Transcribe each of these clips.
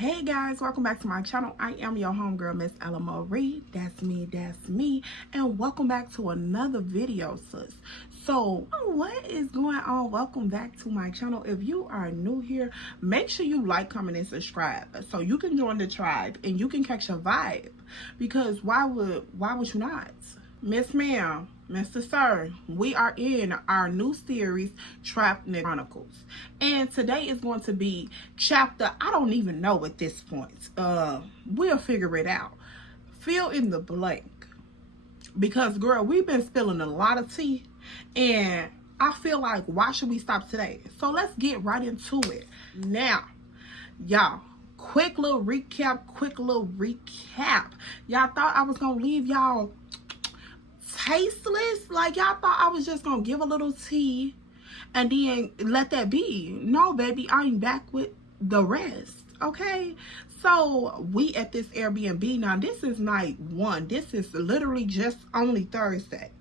Hey guys, welcome back to my channel. I am your homegirl, Miss Ella Marie. That's me, and welcome back to another video, sis. So what is going on? Welcome back to my channel. If you are new here, make sure you like, comment, and subscribe so you can join the tribe and you can catch a vibe, because why would you not? Miss Ma'am, Mr. Sir, we are in our new series, Chronicles. And today is going to be chapter, I don't even know at this point. We'll figure it out. Fill in the blank. Because, girl, we've been spilling a lot of tea. And I feel like, why should we stop today? So let's get right into it. Now, y'all, quick little recap. Y'all thought I was going to leave y'all tasteless? Like, y'all thought I was just gonna give a little tea and then let that be? No, baby, I'm back with the rest. Okay, so we at this Airbnb now. This is night one. This is literally just only Thursday.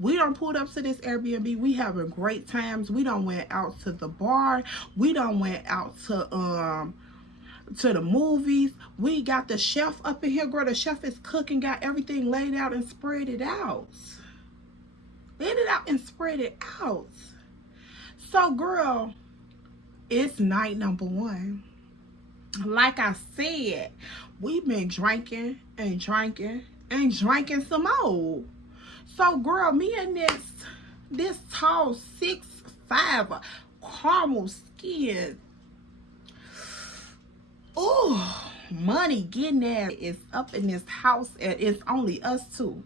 We done pulled up to this Airbnb. We having great times. We done went out to the bar. We done went out to the movies. We got the chef up in here, girl. The chef is cooking, got everything laid out and spread it out. Laid it out and spread it out. So, girl, it's night number one. Like I said, we've been drinking and drinking and drinking some more. So, girl, me and this tall 6'5", caramel skin, oh, money getting there is up in this house, and it's only us two.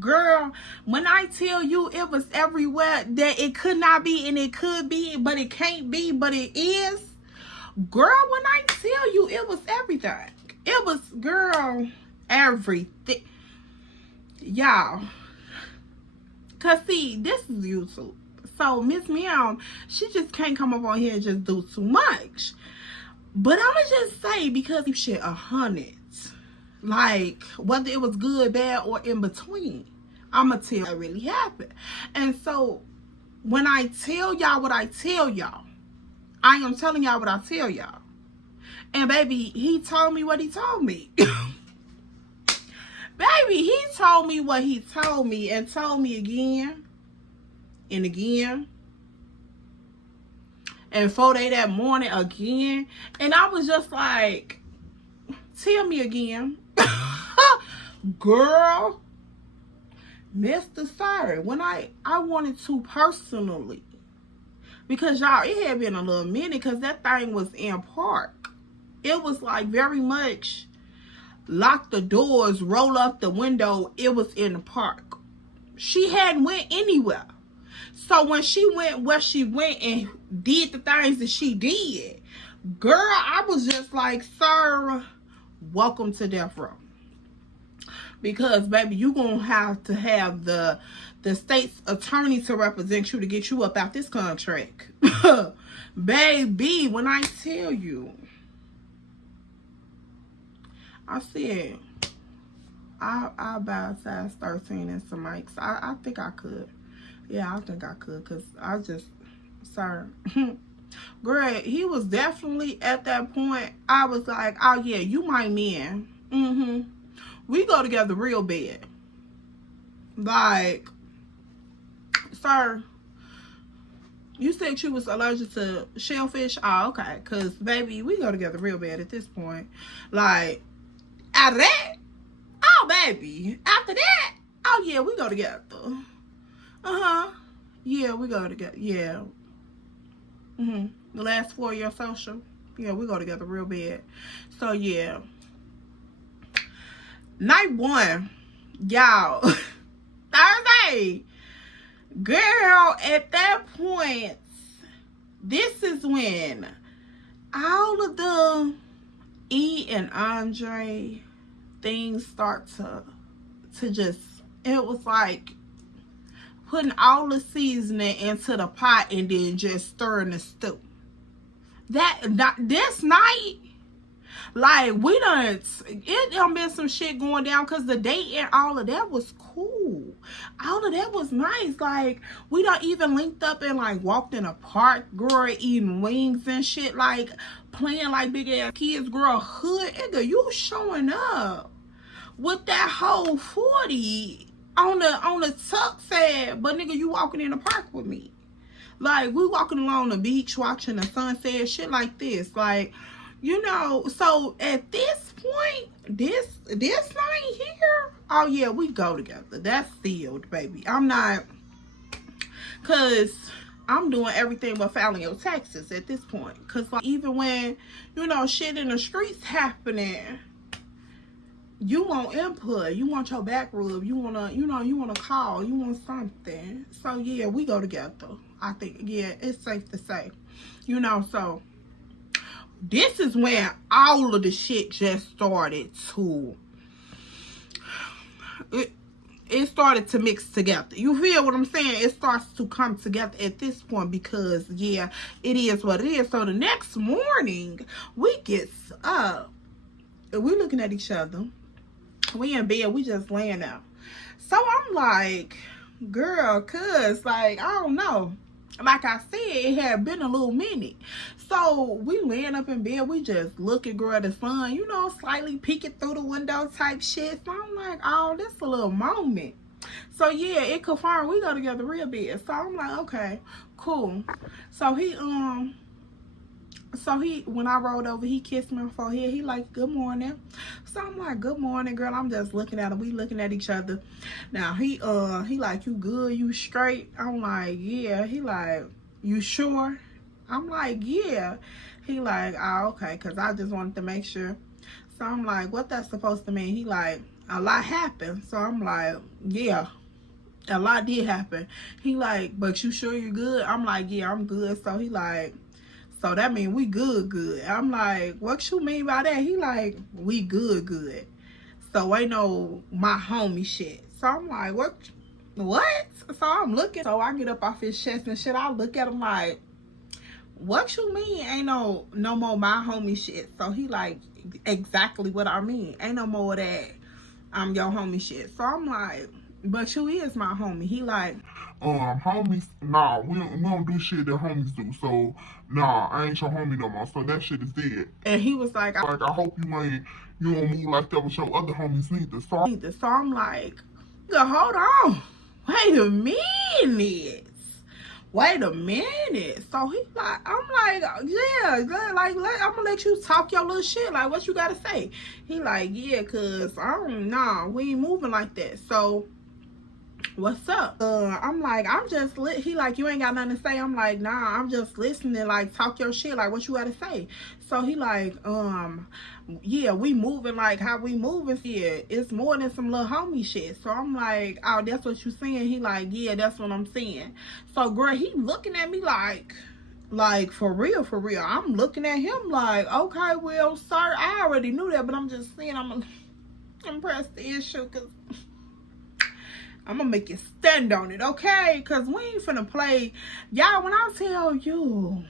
Girl, when I tell you it was everywhere that it could not be and it could be, but it can't be, but it is. Girl, when I tell you it was everything. It was, girl, everything. Y'all. Because, see, this is YouTube. So, Miss Meow, she just can't come up on here and just do too much. But I'ma just say, because shit 100, like whether it was good, bad, or in between, I'ma tell what really happened. And so when I tell y'all what I tell y'all, I am telling y'all what I tell y'all. And baby, he told me what he told me. Baby, he told me what he told me, and told me again and again. And 4 days that morning again. And I was just like, tell me again. Girl, Mr. Sir, when I wanted to personally, because y'all, it had been a little minute, because that thing was in park. It was like very much lock the doors, roll up the window. It was in the park. She hadn't went anywhere. So when she went where she went and did the things that she did, girl, I was just like, sir, welcome to death row. Because, baby, you gonna have to have the state's attorney to represent you to get you up out this contract. Baby, when I tell you, I said, I'll buy a size 13 and some mics. I think I could. Yeah, I think I could, because I just, sir. Girl, he was definitely at that point. I was like, oh yeah, you my man. We go together real bad. Like, sir, you said you was allergic to shellfish? Oh, okay, because baby, we go together real bad at this point. Like, out of that, oh baby, after that, oh yeah, we go together. Yeah, we go together. Yeah. The last 4 year social. Yeah, we go together real bad. So yeah. Night one, y'all. Thursday. Girl, at that point, this is when all of the E and Andre things start to just, it was like putting all the seasoning into the pot and then just stirring the stew. This night, like, it done been some shit going down, because the date and all of that was cool. All of that was nice. Like, we done even linked up and, like, walked in a park, girl, eating wings and shit. Like, playing like big ass kids, girl. Hood, nigga, you showing up with that whole 40 on the tuck side, but nigga, you walking in the park with me. Like, we walking along the beach, watching the sunset, shit like this. Like, you know, so at this point, this night here, oh yeah, we go together. That's sealed, baby. I'm not, cause I'm doing everything but filing your taxes at this point. Cause like, even when, you know, shit in the streets happening, you want input, you want your back rub, you wanna, you know, you wanna call, you want something. So yeah, we go together. I think, yeah, it's safe to say, you know. So this is when all of the shit just started to, it started to mix together. You feel what I'm saying? It starts to come together at this point because, yeah, it is what it is. So the next morning, we get up, we looking at each other. We in bed, we just laying out. So I'm like, girl, cuz, like, I don't know. Like I said, it had been a little minute. So we laying up in bed, we just looking, girl, at the sun, you know, slightly peeking through the window type shit. So I'm like, oh, this a little moment. So yeah, it confirmed we go together real bad. So I'm like, okay, cool. So he when I rolled over, he kissed me on the forehead. He like, good morning. So I'm like, good morning, girl. I'm just looking at him. We looking at each other. Now he like, you good? You straight? I'm like, yeah. He like, you sure? I'm like, yeah. He like, oh, okay, because I just wanted to make sure. So I'm like, what that's supposed to mean? He like, a lot happened. So I'm like, yeah, a lot did happen. He like, but you sure you're good? I'm like, yeah, I'm good. So he like, so that mean we good. I'm like, what you mean by that? He like, we good. So ain't no my homie shit. So I'm like, what? So I'm looking. So I get up off his chest and shit. I look at him like, what you mean ain't no more my homie shit? So he like, exactly what I mean. Ain't no more of that I'm your homie shit. So I'm like, but you is my homie. He like, homies, nah, we don't do shit that homies do. So, nah, I ain't your homie no more. So that shit is dead. And he was like, I hope you don't move like that with your other homies neither. So I'm like, hold on. Wait a minute. So he like, I'm like, yeah, like, I'm gonna let you talk your little shit. Like, what you gotta say? He like, yeah, cause we ain't moving like that. So what's up? I'm like, I'm just he like, you ain't got nothing to say. I'm like, nah, I'm just listening. Like, talk your shit. Like, what you gotta say? So he like, yeah, we moving like how we moving. Yeah, it's more than some little homie shit. So I'm like, oh, that's what you saying? He like, yeah, that's what I'm saying. So girl, he looking at me like for real. I'm looking at him like, okay, well, sir, I already knew that, but I'm just saying, I'm press the issue because I'm gonna make you stand on it, okay? Because we ain't finna play. Y'all, when I tell you,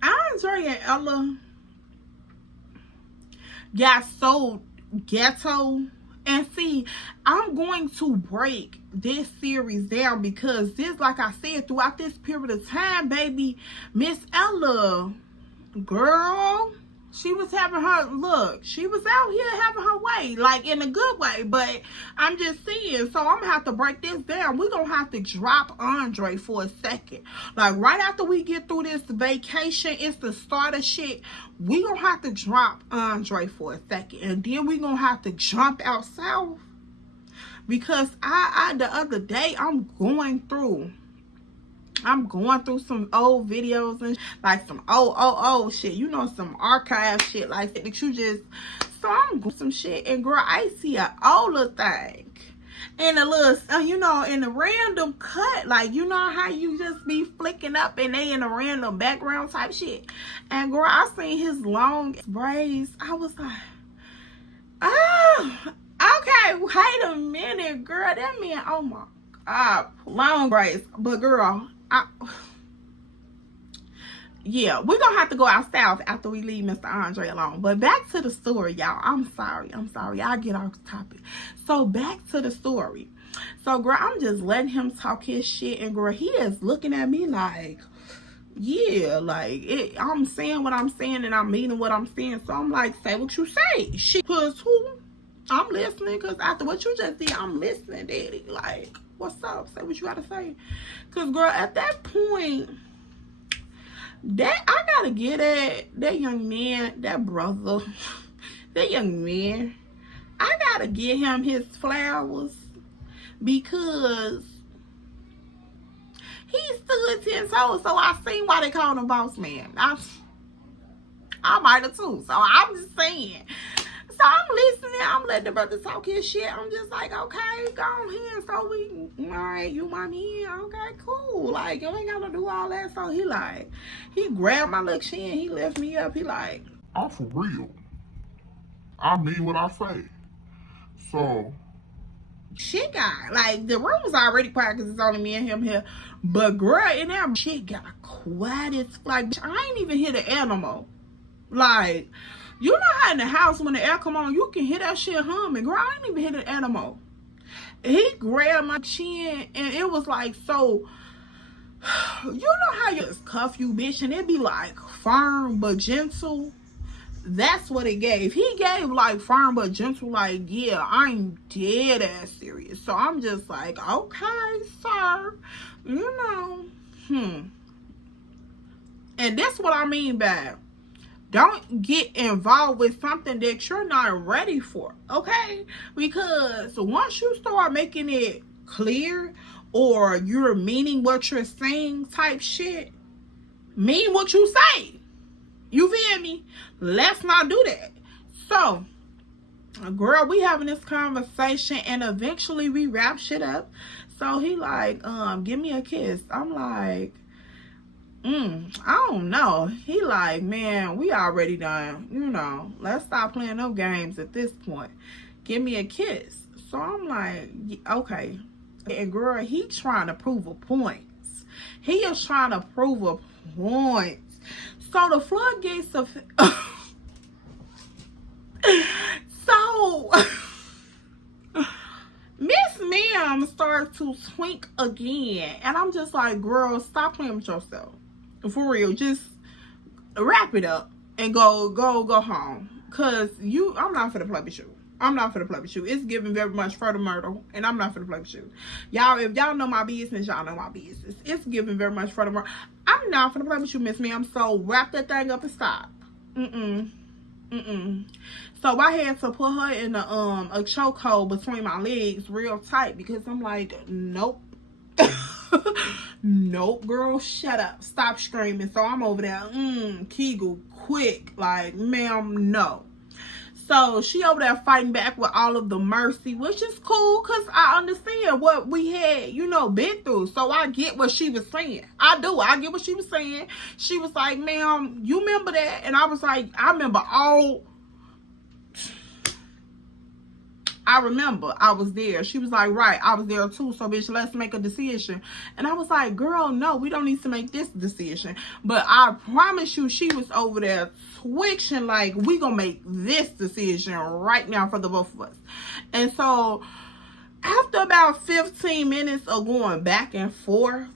Andrea and Ella got so ghetto. And see, I'm going to break this series down because this, like I said, throughout this period of time, baby, Miss Ella, girl, she was having her, look, she was out here having her way, like in a good way, but I'm just saying, so I'm gonna have to break this down. We're gonna have to drop Andre for a second. Like, right after we get through this vacation, it's the start of shit, we gonna have to drop Andre for a second, and then we gonna have to jump out south, because I the other day, I'm going through some old videos and like some old shit, you know, some archive shit like that you just, so I'm doing some shit, and girl, I see an older thing and a little, you know, in a random cut, like, you know how you just be flicking up and they in a random background type shit, and girl, I seen his long braids. I was like, oh, okay, wait a minute, girl, that man, oh my god, long braids. But girl, yeah, we're gonna have to go out south after we leave Mr. Andre alone. But back to the story, y'all. I'm sorry. I'll get off the topic. So back to the story. So girl, I'm just letting him talk his shit, and girl, he is looking at me like, Yeah, like, I'm saying what I'm saying and I'm meaning what I'm saying. So I'm like, say what you say. She was who? I'm listening, because after what you just did, I'm listening, daddy. Like, what's up? Say what you gotta say. Because, girl, at that point, that I gotta get at that young man, that brother, that young man. I gotta give him his flowers, because he stood 10 toes. So I seen why they call him boss man. I might have too. So I'm just saying. So I'm listening. I'm letting the brother talk his shit. I'm just like, okay, go ahead. So all right, you my man. Okay, cool. Like, you ain't gotta do all that. So he grabbed my little chin. He lift me up. He like, I'm for real. I mean what I say. So shit got, like, the room was already quiet because it's only me and him here. But girl, in there, shit got quiet as, like, I ain't even hear the animal. Like, you know how in the house when the air come on, you can hear that shit humming. Girl, I ain't even hear the animal. He grabbed my chin and it was like, so, you know how you just cuff you, bitch, and it be like firm but gentle. That's what it gave. He gave like firm but gentle, like, yeah, I'm dead ass serious. So I'm just like, okay, sir, you know, And that's what I mean by, don't get involved with something that you're not ready for, okay? Because once you start making it clear, or you're meaning what you're saying type shit, mean what you say. You feel me? Let's not do that. So, girl, we having this conversation and eventually we wrap shit up. So he like, give me a kiss. I'm like, I don't know. He like, man, we already done. You know, let's stop playing no games at this point. Give me a kiss. So I'm like, okay. And girl, he trying to prove a point. He is trying to prove a point. So the floodgates of so Miss Ma'am starts to twink again, and I'm just like, girl, stop playing with yourself. For real, just wrap it up and go home. Cause I'm not finna play with you. I'm not finna play with you. It's giving very much further murder, and I'm not finna play with you. Y'all, if y'all know my business, y'all know my business. It's giving very much further murder. I'm not finna play with you, Miss Ma'am. So wrap that thing up and stop. So I had to put her in a chokehold between my legs real tight, because I'm like, nope. Nope, girl, shut up. Stop screaming. So I'm over there, Kegel, quick. Like, ma'am, no. So she over there fighting back with all of the mercy, which is cool, because I understand what we had, you know, been through. So I get what she was saying. I do. I get what she was saying. She was like, ma'am, you remember that? And I was like, I remember all. I remember I was there. She was like, right, I was there too. So, bitch, let's make a decision. And I was like, girl, no, we don't need to make this decision. But I promise you, she was over there twitching like, we gonna make this decision right now for the both of us. And so, after about 15 minutes of going back and forth,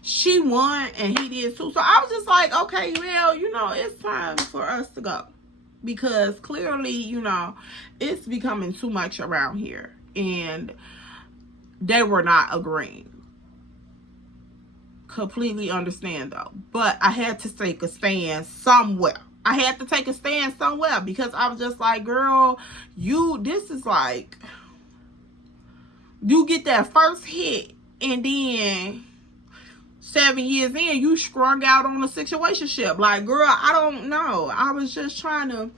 she won and he did too. So, I was just like, okay, well, you know, it's time for us to go. Because clearly, you know, it's becoming too much around here. And they were not agreeing. Completely understand, though. But I had to take a stand somewhere. I had to take a stand somewhere. Because I was just like, girl, this is like, you get that first hit. And then 7 years in, you strung out on a situationship. Like, girl, I don't know. I was just trying to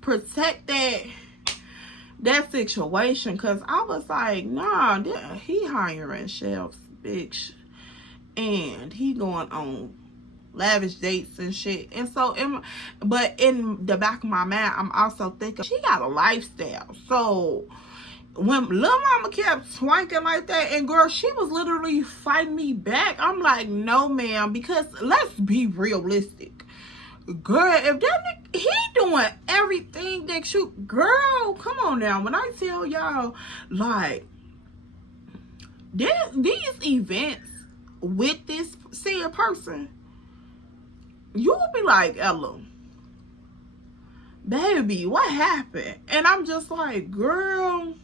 protect that situation, because I was like, nah, he hiring shelves, bitch, and he going on lavish dates and shit. And so, but in the back of my mind, I'm also thinking, she got a lifestyle. So when Lil Mama kept swanking like that, and girl, she was literally fighting me back. I'm like, no, ma'am, because let's be realistic. Girl, if that nigga, he doing everything that you, girl, come on now. When I tell y'all, like, these events with this said person, you would be like, Ella, baby, what happened? And I'm just like, girl,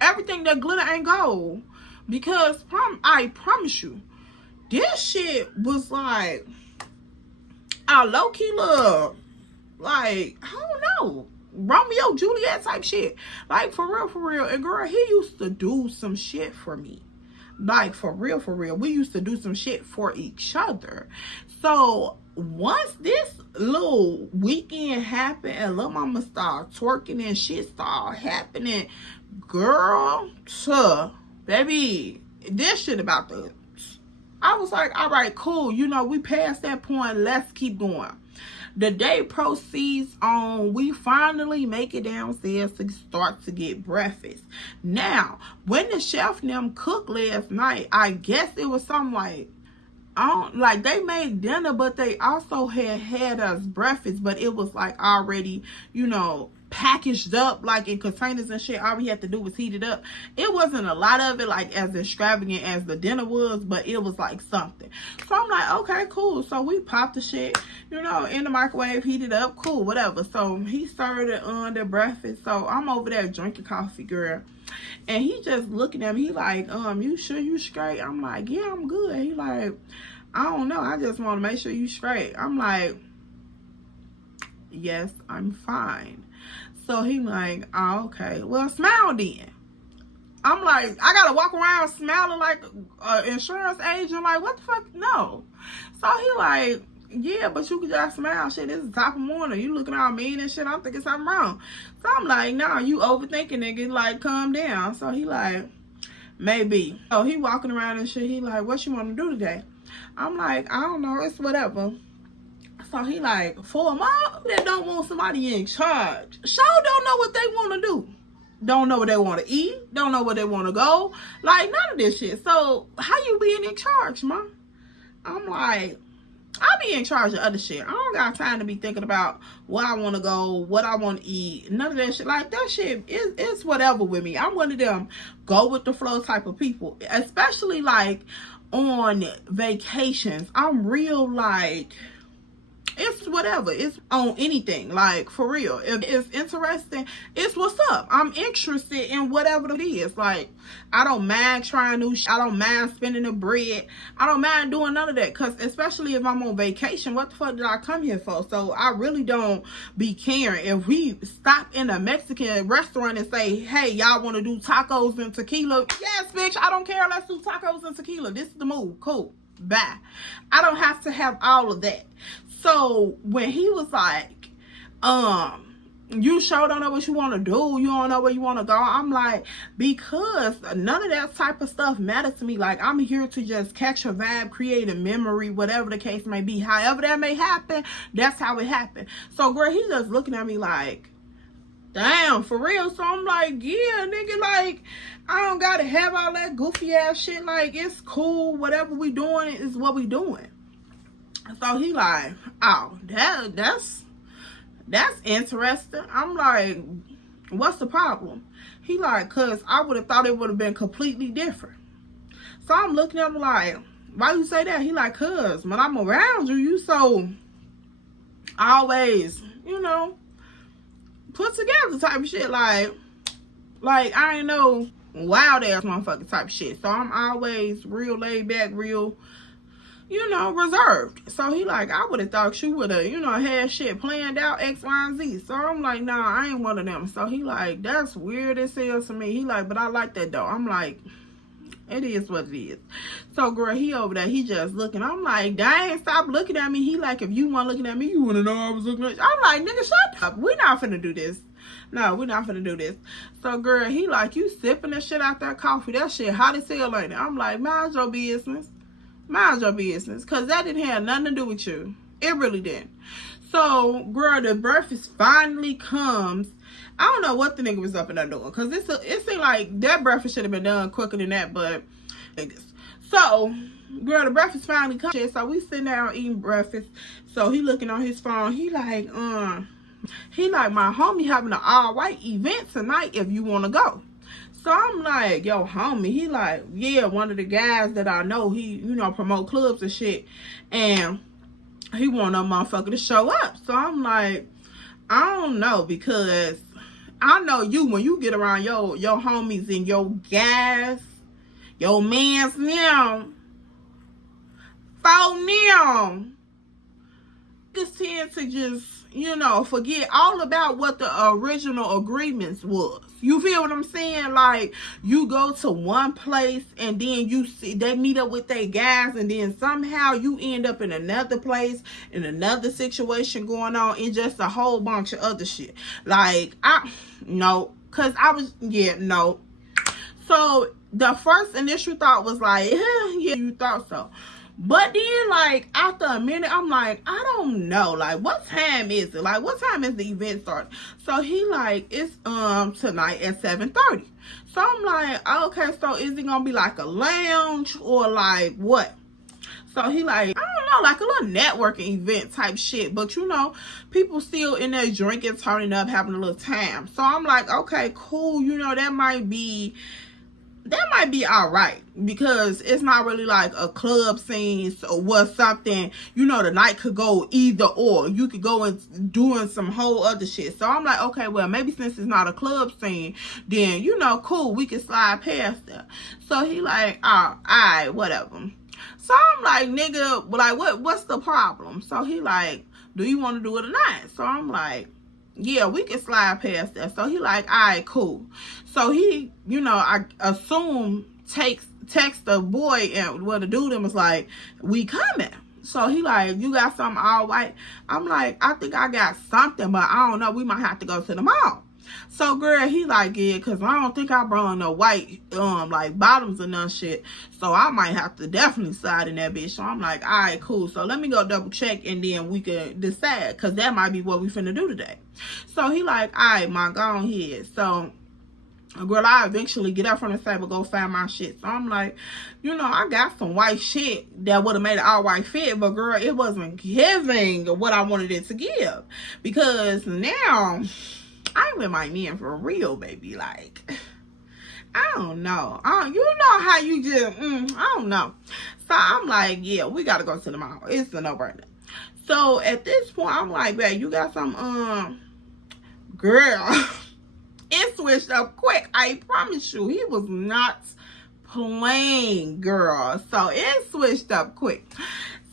everything that glitter ain't gold. Because I promise you, this shit was like a low-key love. Like, I don't know, Romeo Juliet type shit. Like, for real. And girl, he used to do some shit for me. Like, for real. We used to do some shit for each other. So once this little weekend happened and Lil Mama started twerking and shit started happening, girl, baby, this shit about the, I was like, all right, cool. You know, we passed that point. Let's keep going. The day proceeds on. We finally make it downstairs to start to get breakfast. Now, when the chef and them cooked last night, I guess it was something like, like they made dinner, but they also had us breakfast, but it was like already, you know, packaged up like in containers and shit. All we had to do was heat it up. It wasn't a lot of it like as extravagant as the dinner was, but it was like something. So I'm like, okay, cool. So we popped the shit, you know, in the microwave, heated up, cool, whatever. So he served it on the breakfast. So I'm over there drinking coffee, girl, and he just looking at me. He like, you sure you straight? I'm like, yeah, I'm good. He like, I don't know, I just want to make sure you straight. I'm like, yes, I'm fine. So he like, oh, okay, well, smile then. I'm like, I gotta walk around smiling like an insurance agent? Like, what the fuck? No. So he like, yeah, but you could just smile. Shit, this is top of morning. You looking all mean and shit. I'm thinking something wrong. So I'm like, nah, you overthinking, nigga. Like, calm down. So he like, maybe. So he walking around and shit. He like, what you want to do today? I'm like, I don't know. It's whatever. So he like, for a mom that don't want somebody in charge, sure don't know what they want to do. Don't know what they want to eat. Don't know where they want to go. Like, none of this shit. So how you being in charge, ma? I'm like, I'll be in charge of other shit. I don't got time to be thinking about where I want to go, what I want to eat. None of that shit. Like, that shit is whatever with me. I'm one of them go with the flow type of people. Especially, like, on vacations. I'm real, like, it's whatever. It's on anything. Like, for real. If it's interesting, it's what's up. I'm interested in whatever it is. Like, I don't mind trying new shit. I don't mind spending the bread. I don't mind doing none of that. Because especially if I'm on vacation, what the fuck did I come here for? So I really don't be caring. If we stop in a Mexican restaurant and say, hey, y'all want to do tacos and tequila? Yes, bitch. I don't care. Let's do tacos and tequila. This is the move. Cool. Bye. I don't have to have all of that. So when he was like, you sure don't know what you want to do, you don't know where you want to go, I'm like, because none of that type of stuff matters to me. Like, I'm here to just catch a vibe, create a memory, whatever the case may be. However that may happen, that's how it happened. So girl, he just looking at me like, damn, for real? So I'm like, yeah, nigga, like, I don't gotta have all that goofy ass shit. Like, it's cool. Whatever we doing is what we doing. So he like, oh, that's interesting. I'm like, what's the problem? He like, cause I would have thought it would have been completely different. So I'm looking at him like, why you say that? He like, cause when I'm around you, you so always, you know, put together type of shit. Like I ain't no wild ass motherfucker type of shit. So I'm always real laid back, real, you know, reserved. So he like, I would have thought you would have, you know, had shit planned out X, Y, and Z. So I'm like, nah, I ain't one of them. So he like, that's weird as hell to me. He like, but I like that though. I'm like, it is what it is. So girl, he over there, he just looking. I'm like, dang, stop looking at me. He like, if you weren't looking at me, you wouldn't know I was looking at you. I'm like, nigga, shut up. We're not finna do this. No, we're not finna do this. So girl, he like, you sipping that shit out that coffee. That shit hot as hell ain't it? I'm like, mind your business. Mind your business. Because that didn't have nothing to do with you. It really didn't. So, girl, the breakfast finally comes. I don't know what the nigga was up in there doing. Because it seemed like that breakfast should have been done quicker than that. But, so, girl, the breakfast finally comes. So, we sitting down eating breakfast. So, he looking on his phone. He like, my homie having an all-white event tonight if you want to go. So I'm like, yo, homie. He like, yeah, one of the guys that I know, he, you know, promote clubs and shit. And he want a motherfucker to show up. So I'm like, I don't know, because I know you, when you get around your homies and your guys, your mans now, for now, just tend to just, you know, forget all about what the original agreements was. You feel what I'm saying? Like, you go to one place and then you see they meet up with their guys, and then somehow you end up in another place, in another situation going on, and just a whole bunch of other shit. Like, no. So the first initial thought was like, yeah, you thought so. But then, like, after a minute, I'm like, I don't know. Like, what time is it? Like, what time is the event starting? So he like, it's tonight at 7:30. So I'm like, okay, so is it gonna be like a lounge or like what? So he like, I don't know, like a little networking event type shit. But you know, people still in there drinking, turning up, having a little time. So I'm like, okay, cool. You know, that might be all right, because it's not really like a club scene or something. You know, the night could go either or. You could go and doing some whole other shit. So I'm like, okay, well, maybe since it's not a club scene, then, you know, cool, we can slide past that. So he like, all right, whatever. So I'm like, nigga, like, what's the problem? So he like, do you want to do it tonight? So I'm like, yeah, we can slide past that. So he like, all right, cool. So he, you know, I assume text the boy, and the dude and was like, we coming. So he like, you got something all white? I'm like, I think I got something, but I don't know. We might have to go to the mall. So girl, he like, yeah, because I don't think I brought no white like bottoms or none shit. So I might have to definitely slide in that bitch. So I'm like, all right, cool. So let me go double check, and then we can decide, because that might be what we finna do today. So he like, all right, my, go on here. So girl, I eventually get up from the table, go find my shit. So I'm like, you know, I got some white shit that would have made it all white fit, but girl, it wasn't giving what I wanted it to give. Because now I'm with my man for real, baby. Like, I don't know. You know how you just, I don't know. So I'm like, yeah, we got to go to the mall. It's a no-brainer. So at this point, I'm like, babe, you got some, girl, it switched up quick. I promise you, he was not playing, girl. So it switched up quick.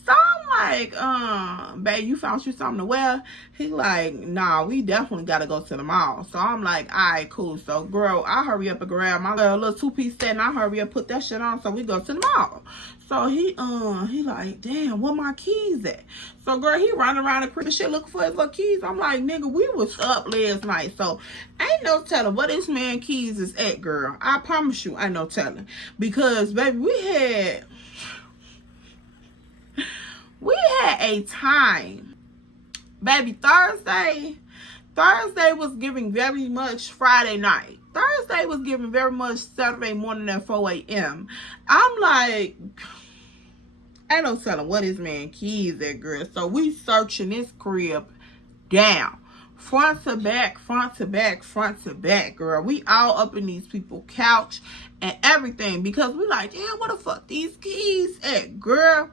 So I'm like, babe, you found you something to wear? He like, nah, we definitely gotta go to the mall. So I'm like, all right, cool. So girl, I hurry up and grab my little two-piece set, and I hurry up, put that shit on, so we go to the mall. So he like, damn, where my keys at? So girl, he running around the crib and shit looking for his little keys. I'm like, nigga, we was up last night, so ain't no telling what this man keys is at, girl. I promise you, ain't no telling. Because baby, we had a time, baby. Thursday was giving very much Friday night. Thursday was giving very much Saturday morning at 4 a.m. I'm like, ain't no telling what his man keys at, girl. So we searching this crib down, front to back, front to back, front to back, girl. We all up in these people's couch and everything, because we like, damn, what the fuck these keys at, girl?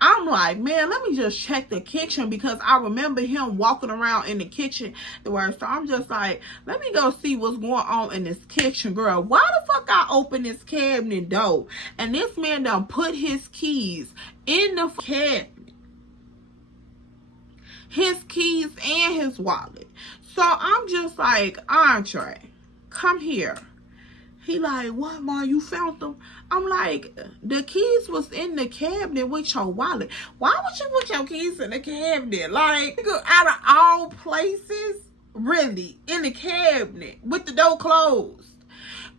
I'm like, man, let me just check the kitchen, because I remember him walking around in the kitchen. So I'm just like, let me go see what's going on in this kitchen, girl. Why the fuck I open this cabinet door, and this man done put his keys in the cabinet? His keys and his wallet. So I'm just like, Andre, come here. He like, what, Ma, you found them? I'm like, the keys was in the cabinet with your wallet. Why would you put your keys in the cabinet? Like, out of all places, really, in the cabinet with the door closed.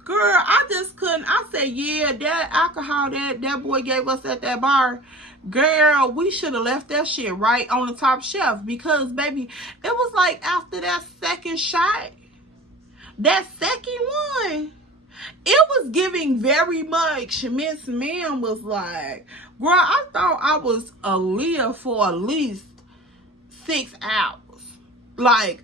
Girl, I just couldn't. I said, yeah, that alcohol that boy gave us at that bar, girl, we should have left that shit right on the top shelf. Because, baby, it was like after that second shot, that second one, it was giving very much. Miss Ma'am was like, girl, I thought I was Aaliyah for at least 6 hours. Like,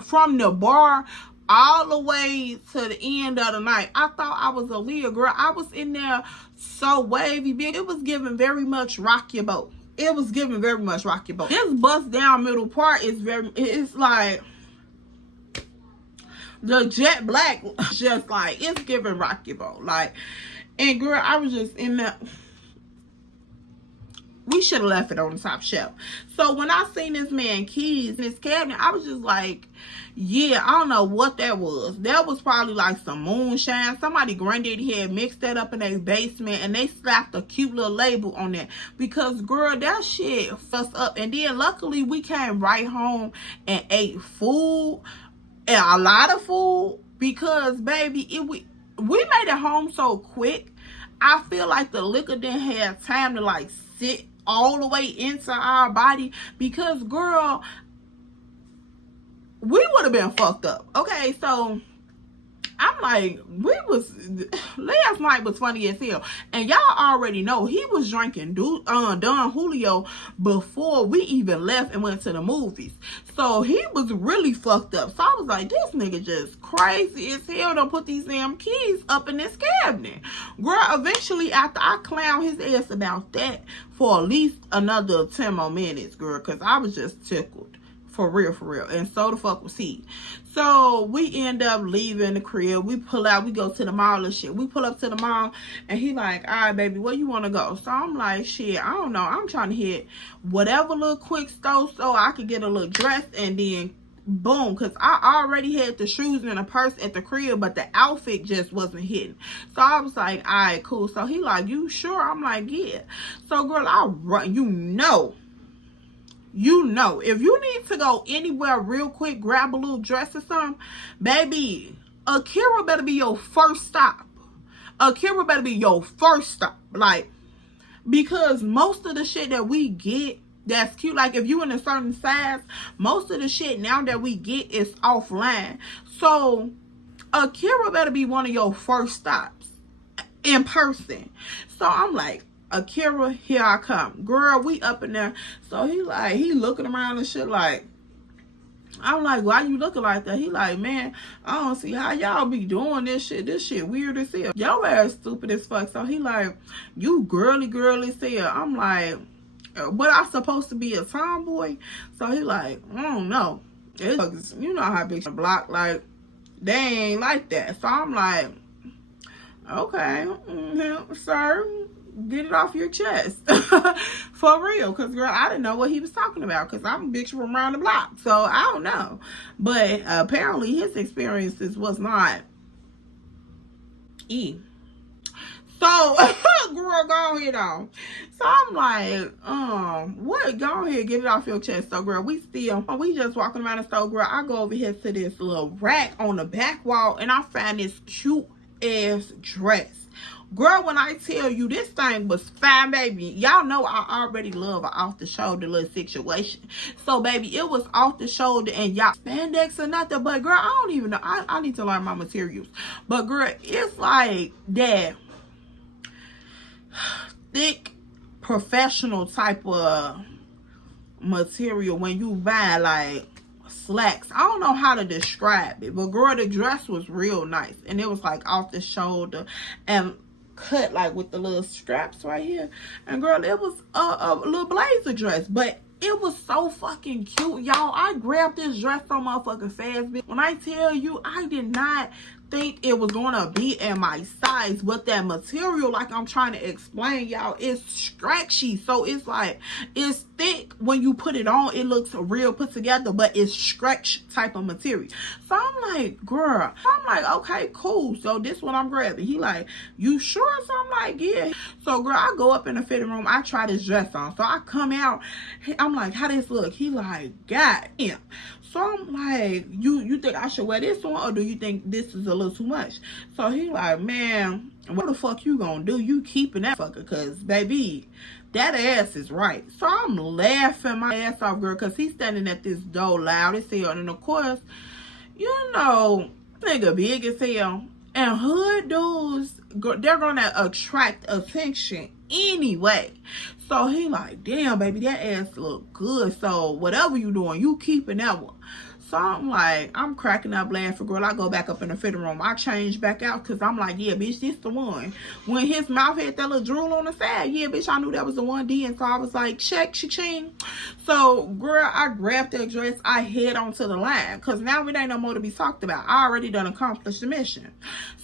from the bar all the way to the end of the night. I thought I was Aaliyah, girl. I was in there so wavy, big. It was giving very much rock your boat. it was giving very much Rocky Boat. This bust down middle part is it's like the jet black, just like, it's giving Rocky Boat. Like, and girl, I was just in that. We should have left it on the top shelf. So when I seen this man keys in his cabinet, I was just like, yeah, I don't know what that was. That was probably like some moonshine. Somebody granddaddy had mixed that up in their basement and they slapped a cute little label on that. Because girl, that shit fussed up. And then luckily we came right home and ate food, and a lot of food, because baby, we made it home so quick. I feel like the liquor didn't have time to like sit all the way into our body, because girl, we would have been fucked up. Okay, so I'm like, last night was funny as hell, and y'all already know he was drinking Don Julio before we even left and went to the movies. So he was really fucked up. So I was like, this nigga just crazy as hell. Don't put these damn keys up in this cabinet. Girl, eventually after I clowned his ass about that for at least another 10 more minutes, girl, because I was just tickled. For real, for real. And so the fuck was he. So we end up leaving the crib. We pull out. We go to the mall and shit. We pull up to the mall. And he like, all right, baby, where you want to go? So I'm like, shit, I don't know. I'm trying to hit whatever little quick store so I could get a little dress. And then boom. Because I already had the shoes and a purse at the crib. But the outfit just wasn't hitting. So I was like, all right, cool. So he like, you sure? I'm like, yeah. So girl, I run. You know, if you need to go anywhere real quick, grab a little dress or something, baby, Akira better be your first stop. Akira better be your first stop. Like, because most of the shit that we get that's cute, like if you in a certain size, most of the shit now that we get is offline. So Akira better be one of your first stops in person. So I'm like, Akira, here I come. Girl, we up in there. So he looking around and shit like, I'm like, why you looking like that? He like, man, I don't see how y'all be doing this shit. This shit weird as hell. Your ass stupid as fuck. So he like, you girly as hell. I'm like, what, I supposed to be a tomboy? So he like, I don't know. It's, you know how big the block, like, they ain't like that. So I'm like, okay, sir, get it off your chest. For real. Because, girl, I didn't know what he was talking about. Because I'm a bitch from around the block. So, I don't know. But, apparently, his experiences was not E. So, girl, go ahead on. So, I'm like, what? Go ahead, get it off your chest. So, girl, we just walking around the store, girl. I go over here to this little rack on the back wall. And I find this cute-ass dress. Girl, when I tell you this thing was fine, baby, y'all know I already love an off-the-shoulder little situation. So, baby, it was off-the-shoulder and y'all spandex or nothing. But, girl, I don't even know. I need to learn my materials. But, girl, it's like that thick, professional type of material when you buy, like, slacks. I don't know how to describe it. But, girl, the dress was real nice. And it was, like, off-the-shoulder and cut like with the little straps right here. And girl, it was a little blazer dress, but it was so fucking cute, y'all. I grabbed this dress so motherfucking fast, bitch. When I tell you, I did not think it was gonna be in my size, but that material, like I'm trying to explain, y'all, is stretchy. So it's like, it's thick. When you put it on, it looks real put together, but it's stretch type of material. So I'm like, girl, I'm like, okay, cool. So this one I'm grabbing. He like, you sure? So I'm like, yeah. So girl, I go up in the fitting room. I try this dress on. So I come out. I'm like, how this look? He like, God damn. So I'm like, you think I should wear this one, or do you think this is a little too much? So he like, man, what the fuck you gonna do? You keeping that fucker, cause baby, that ass is right. So I'm laughing my ass off, girl, cause he's standing at this door loud as hell. And of course, you know, nigga big as hell. And hood dudes, they're gonna attract attention anyway. So he like, damn, baby, that ass look good. So whatever you doing, you keeping that one. So I'm like, I'm cracking up laughing, girl. I go back up in the fitting room. I change back out because I'm like, yeah, bitch, this the one. When his mouth had that little drool on the side, yeah, bitch, I knew that was the one D. And so I was like, check, cha-ching. So, girl, I grabbed that dress. I head on to the line because now it ain't no more to be talked about. I already done accomplished the mission.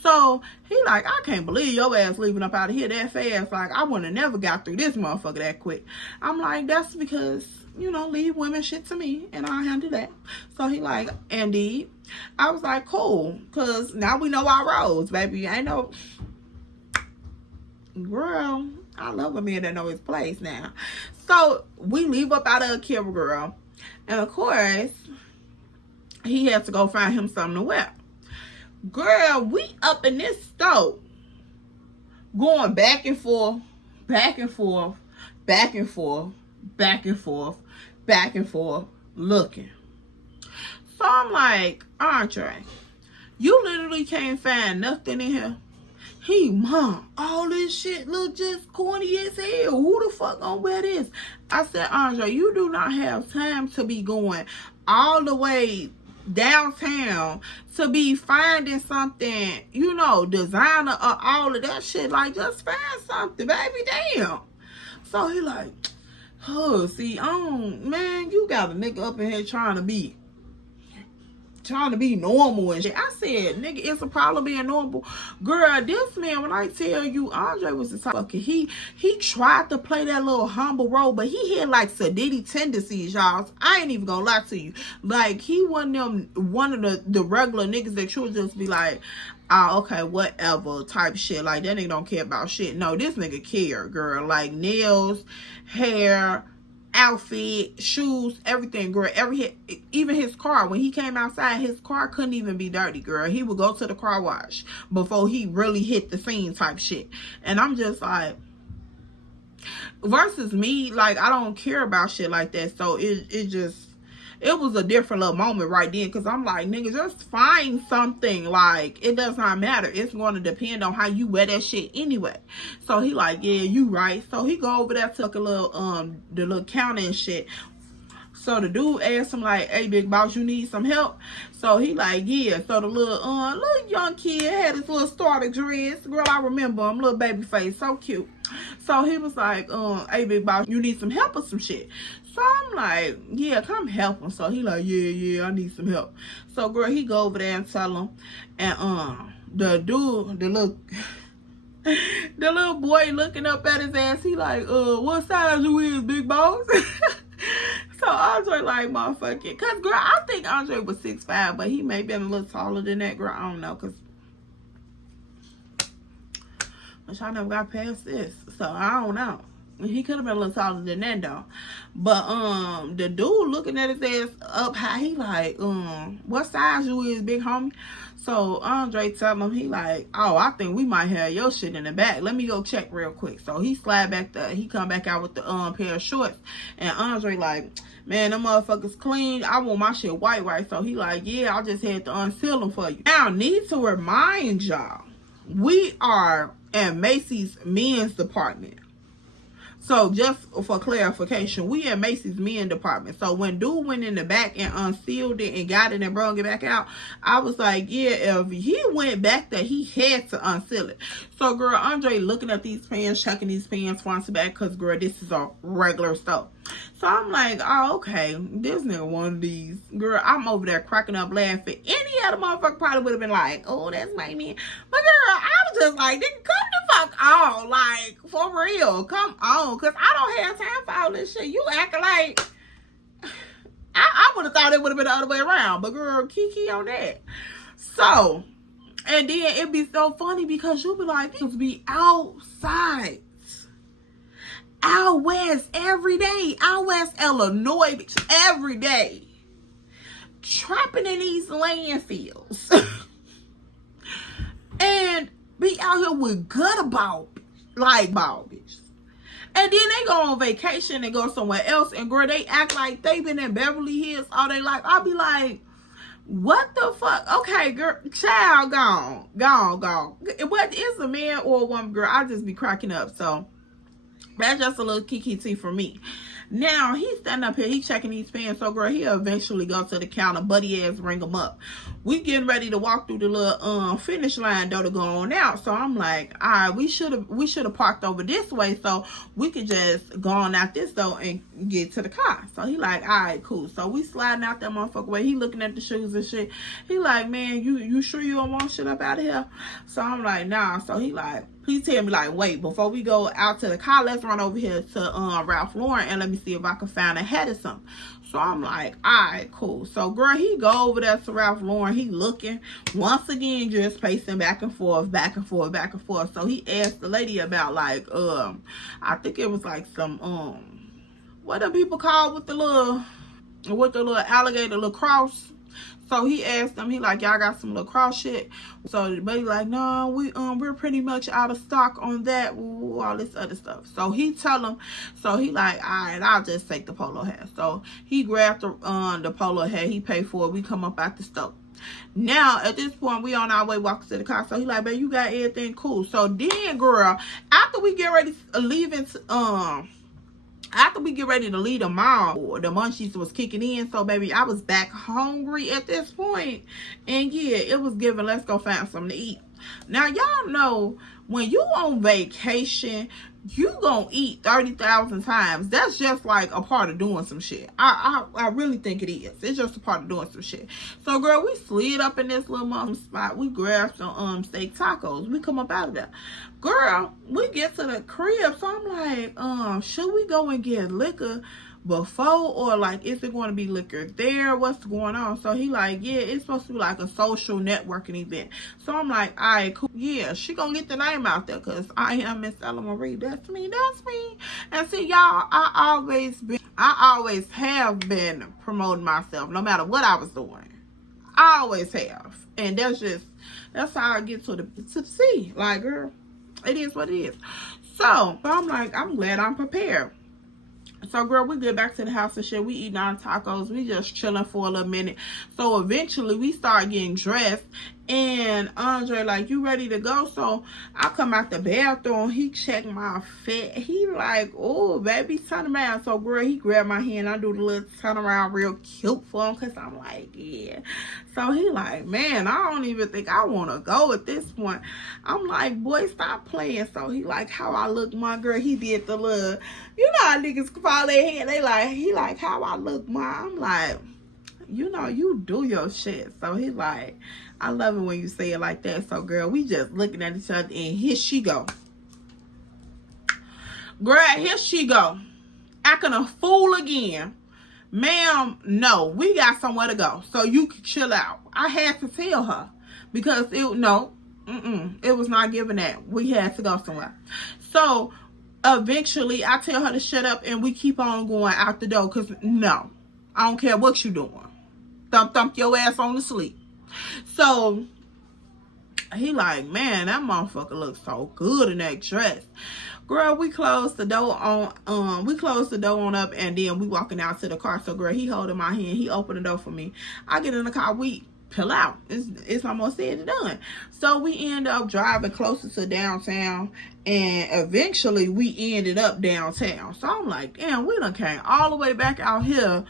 So he like, I can't believe your ass leaving up out of here that fast. Like, I wouldn't have never got through this motherfucker that quick. I'm like, that's because, you know, leave women shit to me and I'll handle that. So he like, indeed. I was like, cool, because now we know our roles, baby. Ain't no, girl, I love a man that know his place now. So we leave up out of Kira, girl. And of course, he has to go find him something to wear. Girl, we up in this store going back and forth, back and forth, back and forth, back and forth, back and forth, looking. So I'm like, Andre, you literally can't find nothing in here. Mom, all this shit look just corny as hell. Who the fuck gonna wear this? I said, Andre, you do not have time to be going all the way downtown to be finding something, you know, designer or all of that shit. Like, just find something, baby. Damn. So he like, oh, see, man, you got a nigga up in here trying to be normal and shit. I said, nigga, it's a problem being normal. Girl, this man, when I tell you, Andre was the type of he tried to play that little humble role, but he had like sadiddy tendencies, y'all. I ain't even gonna lie to you. Like, he wasn't one of the regular niggas that you would just be like, oh, okay, whatever type shit. Like, that nigga don't care about shit. No, this nigga care, girl. Like, nails, hair, outfit, shoes, everything, girl. Even his car, when he came outside, his car couldn't even be dirty, girl. He would go to the car wash before he really hit the scene type shit. And I'm just like, versus me, like, I don't care about shit like that. So it was a different little moment right then, because I'm like, nigga, just find something. Like, it does not matter. It's going to depend on how you wear that shit anyway. So he like, yeah, you right. So he go over there, took a little the little counter and shit. So the dude asked him like, hey, big boss, you need some help? So he like, yeah. So the little young kid had his little starter dress. Girl, I remember him, little baby face, so cute. So he was like, hey, big boss, you need some help or some shit? So I'm like, yeah, come help him. So he like, yeah, I need some help. So girl, he go over there and tell him. And the dude, the little boy looking up at his ass, he like, what size you is, big boss? So Andre like, motherfucking, cause girl, I think Andre was 6'5", but he may be a little taller than that, girl. I don't know, cause I never got past this, so I don't know. He could have been a little taller than that though. But the dude looking at his ass up high, he like, what size you is, big homie? So Andre tell him, he like, oh, I think we might have your shit in the back. Let me go check real quick. So he slide back he come back out with the pair of shorts. And Andre like, man, them motherfuckers clean. I want my shit white. So he like, yeah, I just had to unseal them for you. Now, I need to remind y'all, we are in Macy's men's department. So just for clarification, we in Macy's men department. So when dude went in the back and unsealed it and got it and brought it back out, I was like, yeah, if he went back there, he had to unseal it. So girl, Andre looking at these pants, checking these pants front to back, because girl, this is a regular stuff. So I'm like, oh, okay, this nigga one of these. Girl, I'm over there cracking up laughing. Any other motherfucker probably would have been like, oh, that's my man. But girl, I was just like, nigga, come the fuck on. Like, for real, come on. Because I don't have time for all this shit. You acting like, I would have thought it would have been the other way around. But girl, kiki on that. So, and then it'd be so funny because you'll be like, niggas be outside. Out west every day. Out west Illinois, bitch, every day. Trapping in these landfills. And be out here with good about, like, ball, bitch. And then they go on vacation and go somewhere else. And girl, they act like they been in Beverly Hills all day life. I'll be like, what the fuck? Okay, girl, child, gone. What is a man or a woman, girl? I just be cracking up. So that's just a little kiki tea for me. Now he's standing up here, he checking these pants. So girl, he eventually go to the counter, buddy ass ring him up. We getting ready to walk through the little finish line though to go on out. So I'm like, all right, we should have parked over this way so we could just go on out this door and get to the car. So he like, all right, cool. So we sliding out that motherfucker way. He looking at the shoes and shit. He like, man, you sure you don't want shit up out of here? So I'm like, nah. So he tell me like, wait, before we go out to the car, let's run over here to Ralph Lauren and let me see if I can find a hat or something. So I'm like, all right, cool. So girl, he go over there to Ralph Lauren. He looking once again, just pacing back and forth, back and forth, back and forth. So he asked the lady about like, I think it was like some what do people call with the little alligator, little cross. So he asked them, he like, y'all got some little cross shit? So the buddy like, no, we're pretty much out of stock on that, all this other stuff. So he tell him, so he like, all right, I'll just take the polo hat. So he grabbed the polo hat, he paid for it, we come up out the store. Now at this point we on our way walking to the car. So he like, babe, you got everything cool? So then girl, after we get ready leaving after we get ready to leave the mall, the munchies was kicking in. So baby, I was back hungry at this point, and yeah, it was given, let's go find something to eat. Now y'all know when you on vacation, you gonna eat 30,000 times. That's just like a part of doing some shit. I really think it is. It's just a part of doing some shit. So girl, we slid up in this little mom spot. We grabbed some steak tacos. We come up out of there. Girl, we get to the crib. So I'm like, should we go and get liquor before, or like is it going to be liquor there? What's going on? So he like, yeah, it's supposed to be like a social networking event. So I'm like, all right, cool. Yeah, she gonna get the name out there because I am Miss Ella Marie. That's me. And see, y'all, I always have been promoting myself no matter what I was doing. I always have. And that's how I get to the C. Like, girl, it is what it is. So I'm like, I'm glad I'm prepared. So girl, we get back to the house and shit. We eating our tacos. We just chilling for a little minute. So eventually we start getting dressed. And Andre like, you ready to go? So I come out the bathroom. He checked my fit. He like, oh, baby, turn around. So girl, he grabbed my hand. I do the little turn around real cute for him because I'm like, yeah. So he like, man, I don't even think I want to go at this point. I'm like, boy, stop playing. So he like, how I look, my girl. He did the little, you know how niggas fall their head. He like, how I look, ma. I'm like, you know, you do your shit. So he like, I love it when you say it like that. So girl, we just looking at each other, and here she go. Girl, here she go. Acting a fool again. Ma'am, no, we got somewhere to go. So you can chill out. I had to tell her because it was not giving that. We had to go somewhere. So eventually I tell her to shut up and we keep on going out the door because no, I don't care what you doing. Thump your ass on to sleep. So he like, man, that motherfucker looks so good in that dress. Girl, we closed the door on up, and then we walking out to the car. So girl, he holding my hand, he opened the door for me. I get in the car, we pull out. It's almost said and done. So we end up driving closer to downtown, and eventually we ended up downtown. So I'm like, damn, we done came all the way back out here.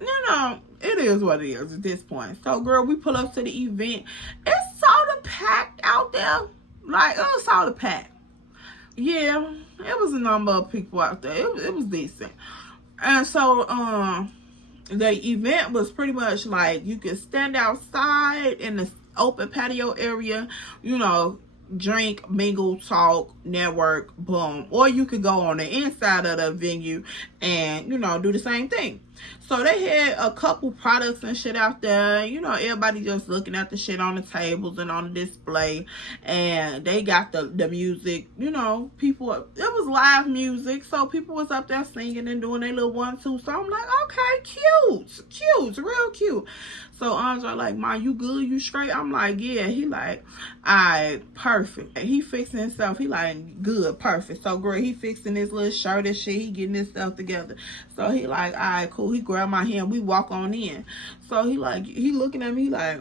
You know, it is what it is at this point. So girl, we pull up to the event. It's sort of packed out there. Like, it was sort of packed. Yeah, it was a number of people out there. It was decent. And so the event was pretty much like you could stand outside in the open patio area, you know, drink, mingle, talk, network, boom. Or you could go on the inside of the venue and, you know, do the same thing. So they had a couple products and shit out there. You know, everybody just looking at the shit on the tables and on the display. And they got the music, you know, people, it was live music. So people was up there singing and doing their little 1-2. So I'm like, okay, cute, real cute. So Andre like, Ma, you good? You straight? I'm like, yeah. He like, all right, perfect. He fixing himself. He like, good, perfect. So girl, he fixing his little shirt and shit. He getting his stuff together. So he like, all right, cool. He grabbed my hand. We walk on in. So he like, he looking at me like,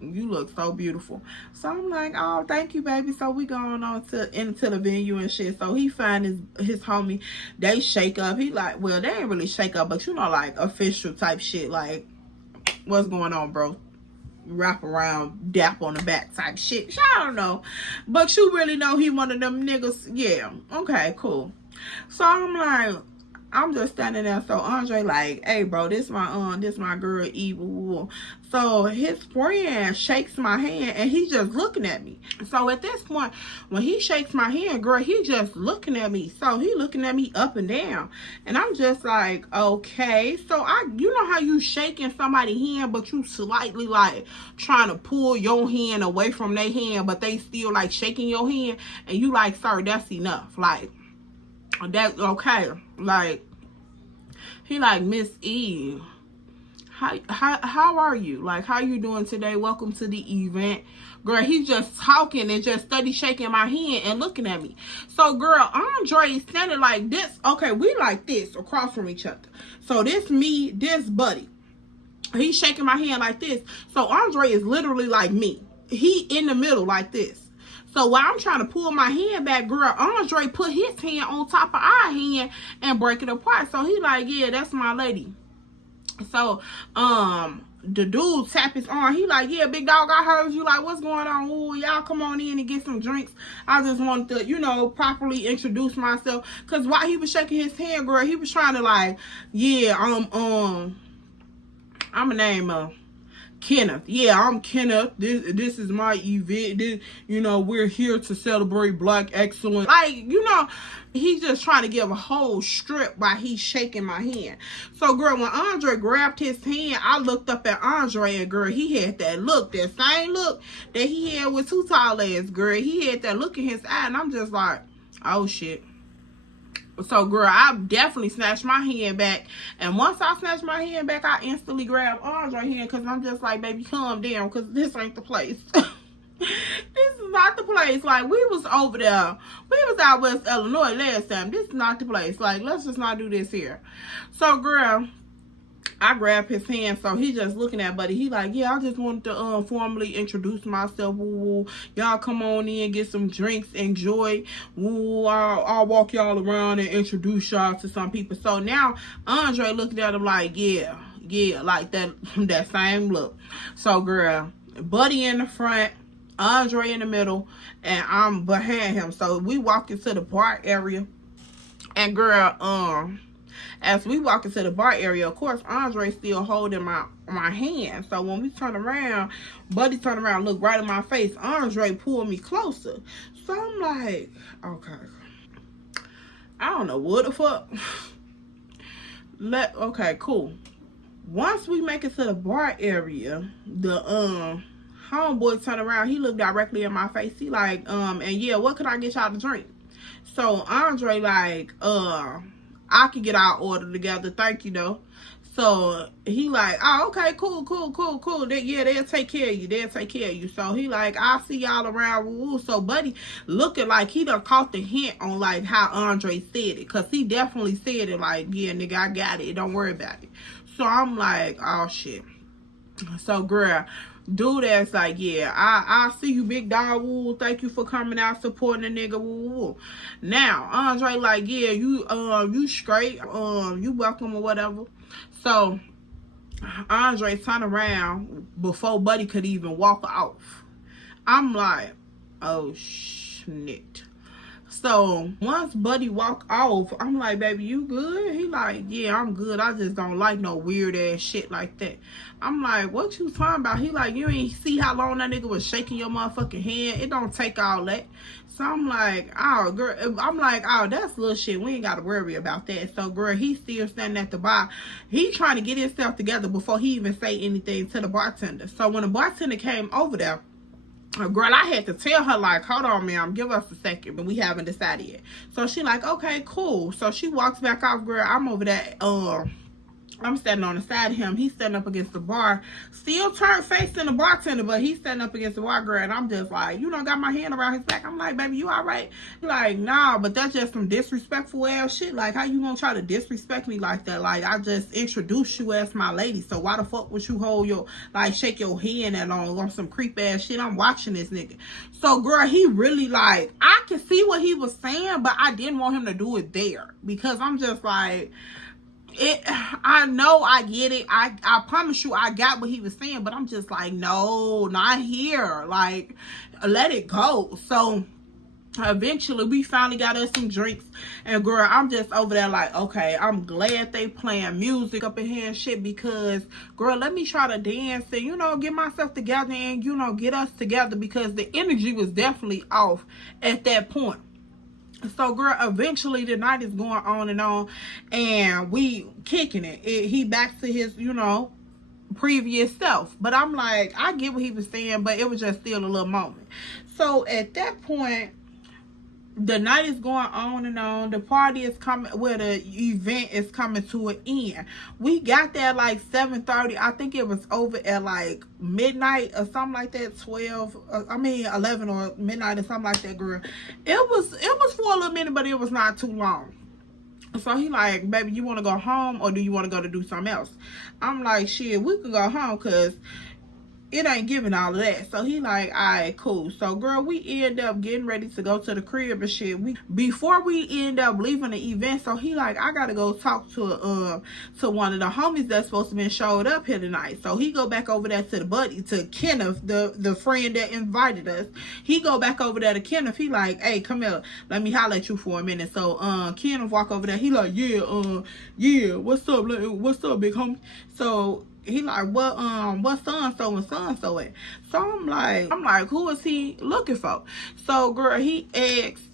you look so beautiful. So I'm like, oh, thank you, baby. So we going on into the venue and shit. So he find his homie. They shake up. He like, well, they ain't really shake up, but you know, like official type shit. Like, what's going on, bro? Wrap around, dap on the back type shit. I don't know, but you really know he one of them niggas. Yeah, okay, cool. So I'm like, I'm just standing there. So Andre like, hey bro, this my girl Evil. So his friend shakes my hand and he's just looking at me. So at this point, when he shakes my hand, girl, he just looking at me. So he looking at me up and down. And I'm just like, okay. So you know how you shaking somebody's hand, but you slightly like trying to pull your hand away from their hand, but they still like shaking your hand, and you like, sir, that's enough. Like, that okay. Like, he like, Miss E, how are you? Like, how you doing today? Welcome to the event. Girl, he's just talking and just steady shaking my hand and looking at me. So girl, Andre is standing like this. Okay, we like this across from each other. So this me, this buddy, he's shaking my hand like this. So Andre is literally like me. He in the middle like this. So while I'm trying to pull my hand back, girl, Andre put his hand on top of our hand and break it apart. So he like, yeah, that's my lady. So the dude tap his arm. He like, yeah, big dog, I heard you. Like, what's going on? Ooh, y'all come on in and get some drinks. I just wanted to, you know, properly introduce myself. Cause while he was shaking his hand, girl, he was trying to like, yeah, I'm a name Kenneth. Yeah, I'm Kenneth. This is my event. You know, we're here to celebrate Black excellence. Like, you know, he's just trying to give a whole strip while he's shaking my hand. So, girl, when Andre grabbed his hand, I looked up at Andre, and girl, he had that look, that same look that he had with Too Tall Ass, girl. He had that look in his eye, and I'm just like, oh shit. So, girl, I definitely snatched my hand back. And once I snatched my hand back, I instantly grabbed Andre's hand, because I'm just like, baby, calm down, because this ain't the place. This is not the place. Like, we was over there. We was out West Illinois last time. This is not the place. Like, let's just not do this here. So, girl, I grabbed his hand, so he just looking at buddy. He like, yeah, I just wanted to formally introduce myself. Woo, y'all come on in, get some drinks, enjoy. Woo, I'll walk y'all around and introduce y'all to some people. So now Andre looking at him like, yeah, like that same look. So girl, buddy in the front, Andre in the middle, and I'm behind him. So we walk into the bar area, and girl, as we walk into the bar area, of course, Andre still holding my hand. So when we turn around, buddy turn around, look right in my face. Andre pulled me closer. So I'm like, okay, I don't know what the fuck. Okay, cool. Once we make it to the bar area, the homeboy turned around. He looked directly in my face. He like, and yeah, what could I get y'all to drink? So Andre like, I can get our order together, thank you though. So he like, oh, okay, cool. Yeah, they'll take care of you. So he like, I'll see y'all around. Woo. So buddy looking like he done caught the hint on like how Andre said it, cause he definitely said it like, yeah, nigga, I got it, don't worry about it. So I'm like, oh shit. So girl, dude that's like, yeah, I see you, big dog. Woo, thank you for coming out supporting the nigga. Woo. Now Andre like, yeah, you straight, you welcome or whatever. So Andre turned around before buddy could even walk off. I'm like, oh shit. So once buddy walk off, I'm like, baby, you good? He like, yeah, I'm good. I just don't like no weird ass shit like that. I'm like, what you talking about? He like, you ain't see how long that nigga was shaking your motherfucking hand? It don't take all that. So I'm like, oh, girl. I'm like, oh, that's little shit. We ain't got to worry about that. So, girl, he's still standing at the bar. He trying to get himself together before he even say anything to the bartender. So when the bartender came over there, girl, I had to tell her, like, hold on, ma'am, give us a second, but we haven't decided yet. So she like, okay, cool. So she walks back off, girl. I'm over there I'm standing on the side of him. He's standing up against the bar, still turned facing the bartender, but he's standing up against the bar, girl. And I'm just like, you know, got my hand around his back. I'm like, baby, you all right? He's like, nah, but that's just some disrespectful ass shit. Like, how you gonna try to disrespect me like that? Like, I just introduced you as my lady, so why the fuck would you hold your, like, shake your hand at on some creep ass shit? I'm watching this nigga. So, girl, he really, like, I can see what he was saying, but I didn't want him to do it there, because I'm just like, I know, I get it. I promise you I got what he was saying, but I'm just like, no, not here. Like, let it go. So eventually we finally got us some drinks, and girl, I'm just over there like, okay, I'm glad they playing music up in here and shit, because girl, let me try to dance and, you know, get myself together and, you know, get us together, because the energy was definitely off at that point. So, girl, eventually the night is going on, and we kicking it. He back to his, you know, previous self. But I'm like, I get what he was saying, but it was just still a little moment. So, at that point, the night is going on. The party is coming, where the event is coming to an end. We got there like 7:30. I think it was over at like midnight or something like that. 11 or midnight or something like that, girl. It was for a little minute, but it was not too long. So he like, baby, you want to go home or do you want to go to do something else? I'm like, shit, we can go home, because it ain't giving all of that. So he like, all right, cool. So, girl, we end up getting ready to go to the crib and shit. Before we end up leaving the event, so he like, I gotta go talk to one of the homies that's supposed to been showed up here tonight. So he go back over there to the buddy, to Kenneth, the friend that invited us. He go back over there to Kenneth. He like, hey, come here, let me holler at you for a minute. So Kenneth walk over there. He like, yeah, what's up, big homie? So he like, what so-and-so and so-and-so at? So I'm like, who is he looking for? So, girl, he asked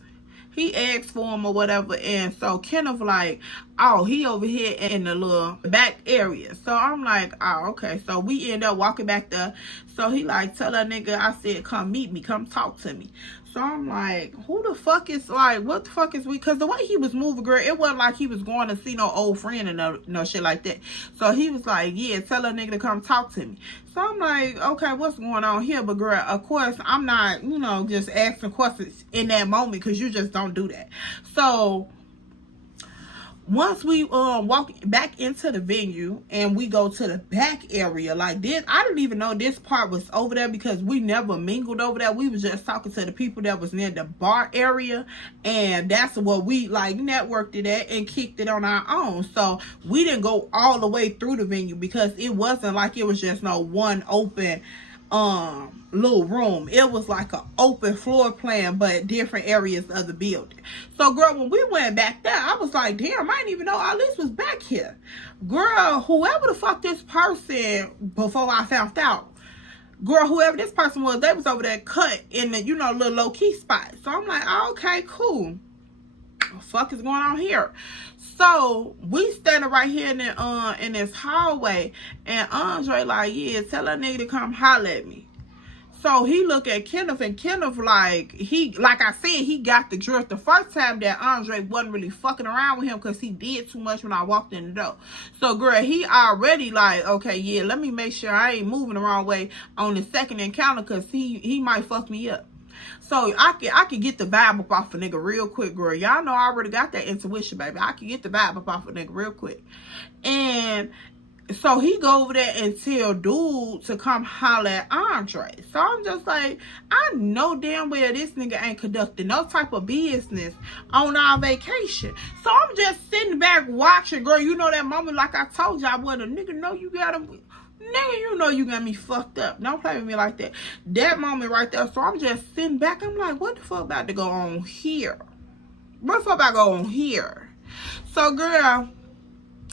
for him or whatever, and so Kenneth like, oh, he over here in the little back area. So I'm like, oh, okay. So we end up walking back there. So he like, tell that nigga I said, come meet me, come talk to me. So I'm like, who the fuck is, like, what the fuck is we? Because the way he was moving, girl, it wasn't like he was going to see no old friend and no shit like that. So he was like, yeah, tell that nigga to come talk to me. So I'm like, okay, what's going on here? But, girl, of course, I'm not, you know, just asking questions in that moment, because you just don't do that. So once we walk back into the venue and we go to the back area, like this, I didn't even know this part was over there, because we never mingled over there. We was just talking to the people that was near the bar area, and that's what we like networked it at and kicked it on our own. So we didn't go all the way through the venue, because it wasn't like it was just no one open little room. It was like an open floor plan, but different areas of the building. So, girl, when we went back there, I was like, damn, I didn't even know all this was back here. Girl, whoever the fuck this person, before I found out, girl, whoever this person was, they was over there cut in the, you know, little low-key spot. So I'm like, oh, okay, cool. What the fuck is going on here? So we standing right here in this hallway, and Andre like, yeah, tell that nigga to come holler at me. So he look at Kenneth, and Kenneth like I said, he got the drift. The first time that Andre wasn't really fucking around with him, because he did too much when I walked in the door. So, girl, he already like, okay, yeah, let me make sure I ain't moving the wrong way on the second encounter, because he might fuck me up. So I could get the vibe up off a nigga real quick, girl. Y'all know I already got that intuition, baby. I can get the vibe up off a nigga real quick. And so he go over there and tell dude to come holler at Andre. So I'm just like, I know damn well this nigga ain't conducting no type of business on our vacation. So I'm just sitting back watching, girl. You know that moment, like I told y'all, when a nigga know you got him. Nigga, you know you got me fucked up. Don't play with me like that. That moment right there. So I'm just sitting back. I'm like, what the fuck about to go on here? What the fuck about to go on here? So, girl,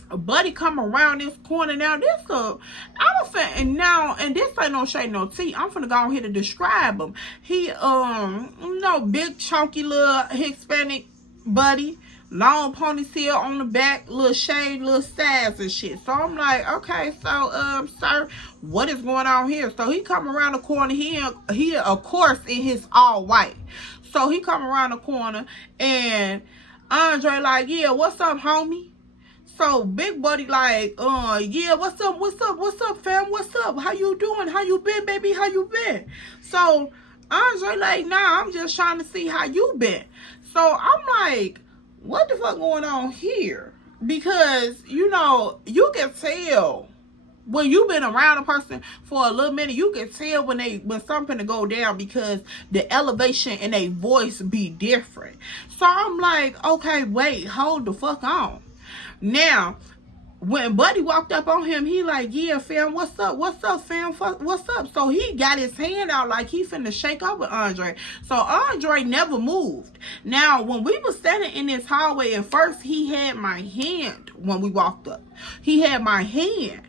a buddy come around this corner. Now, this and this ain't no shade, no tea. I'm finna go on here to describe him. He, you know, big, chunky, little Hispanic buddy. Long ponytail on the back, little shade, little sides and shit. So I'm like, okay, so sir, what is going on here? So he come around the corner. He of course in his all white. So he come around the corner, and Andre like, yeah, what's up, homie? So Big Buddy like, yeah, what's up, fam, what's up, how you doing, how you been, baby, how you been? So Andre like, nah, I'm just trying to see how you been. So I'm like, what the fuck going on here? Because, you know, you can tell when you've been around a person for a little minute, you can tell when something to go down, because the elevation in a voice be different. So I'm like, okay, wait, hold the fuck on. Now, when Buddy walked up on him, he like, yeah, fam, what's up, fam, what's up? So he got his hand out like he finna shake up with Andre. So Andre never moved. Now, when we was standing in this hallway, at first he had my hand when we walked up. He had my hand.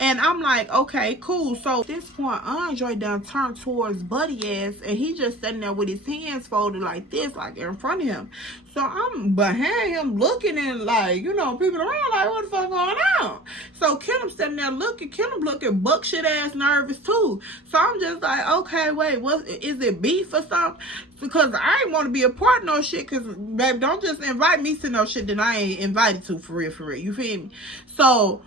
And I'm like, okay, cool. So at this point, Andre done turned towards Buddy ass, and he just standing there with his hands folded like this, like in front of him. So I'm behind him looking, and like, you know, people around like, what the fuck going on? So Kenneth standing there looking, Kenneth looking buck shit ass nervous too. So I'm just like, okay, wait, what is it, beef or something? Because I ain't want to be a part of no shit, because, baby, don't just invite me to no shit that I ain't invited to, for real, you feel me? So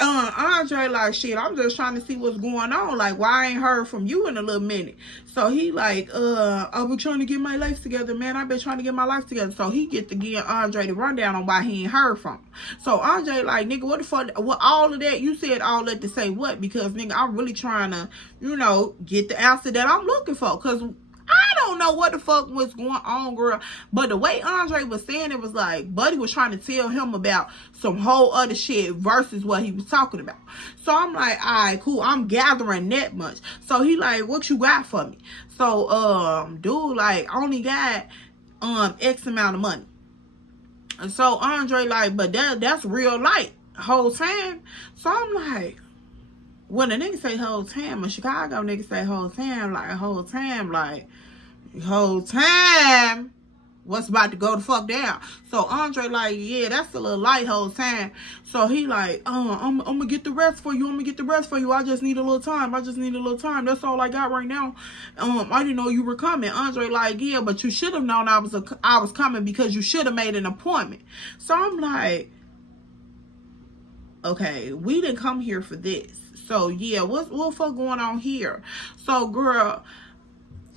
Andre like, shit, I'm just trying to see what's going on, like, why I ain't heard from you in a little minute. So he like, I've been trying to get my life together, man. I've been trying to get my life together. So he get to give Andre the rundown on why he ain't heard from him. So Andre like, nigga, what the fuck, what, all of that, you said all that to say what? Because, nigga, I'm really trying to, you know, get the answer that I'm looking for, because I don't know what the fuck was going on, girl. But the way Andre was saying it was like Buddy was trying to tell him about some whole other shit versus what he was talking about. So I'm like, all right, cool. I'm gathering that much. So he like, what you got for me? So dude like only got X amount of money. And so Andre like, but that's real light whole time. So I'm like, when a nigga say whole time, a Chicago nigga say whole time, what's about to go the fuck down? So Andre like, yeah, that's a little light whole time. So he like, I'm gonna get the rest for you. I just need a little time. That's all I got right now. I didn't know you were coming. Andre like, yeah, but you should have known I was coming, because you should have made an appointment. So I'm like, okay, we didn't come here for this. So yeah, what fuck going on here? So girl,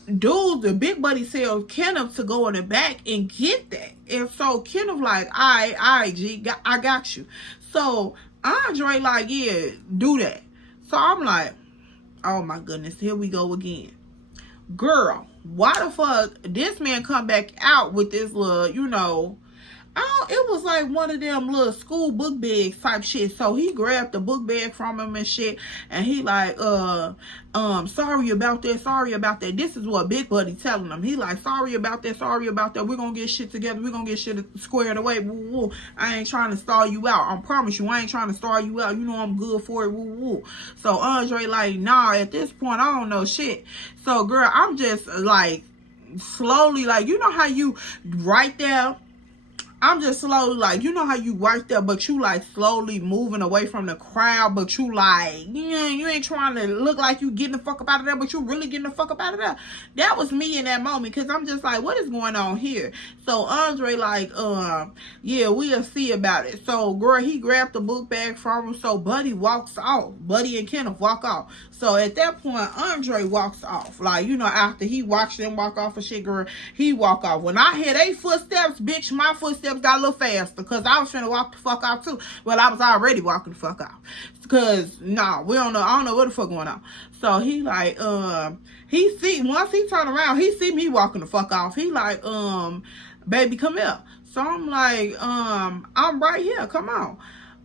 dude, the Big Buddy tells Kenneth to go in the back and get that. And so Kenneth like, all right, G, I got you. So Andre like, yeah, do that. So I'm like, oh my goodness, here we go again. Girl, why the fuck this man come back out with this little, you know, it was like one of them little school book bags type shit. So he grabbed the book bag from him and shit, and he like, sorry about that. This is what Big Buddy telling him. He like, sorry about that. We're gonna get shit together. We're gonna get shit squared away. Woo, woo. I ain't trying to stall you out. I promise you, I ain't trying to stall you out. You know I'm good for it. Woo, woo. So Andre like, nah, at this point, I don't know shit. So girl, I'm just like, slowly, like, you know how you right there, I'm just slowly like, you know how you right there, but you like slowly moving away from the crowd, but you like, you ain't trying to look like you getting the fuck up out of there, but you really getting the fuck up out of there. That was me in that moment, because I'm just like, what is going on here? So Andre like, yeah, we'll see about it. So girl, he grabbed the book bag from him. So Buddy walks off. Buddy and Kenneth walk off. So at that point, Andre walks off. Like, you know, after he watched them walk off and shit, girl, he walk off. When I hear they footsteps, bitch, my footsteps got a little faster, because I was finna walk the fuck off too. Well, I was already walking the fuck off, because I don't know what the fuck going on. So he like, once he turn around, he see me walking the fuck off. He like, baby, come here. So I'm like, I'm right here, come on.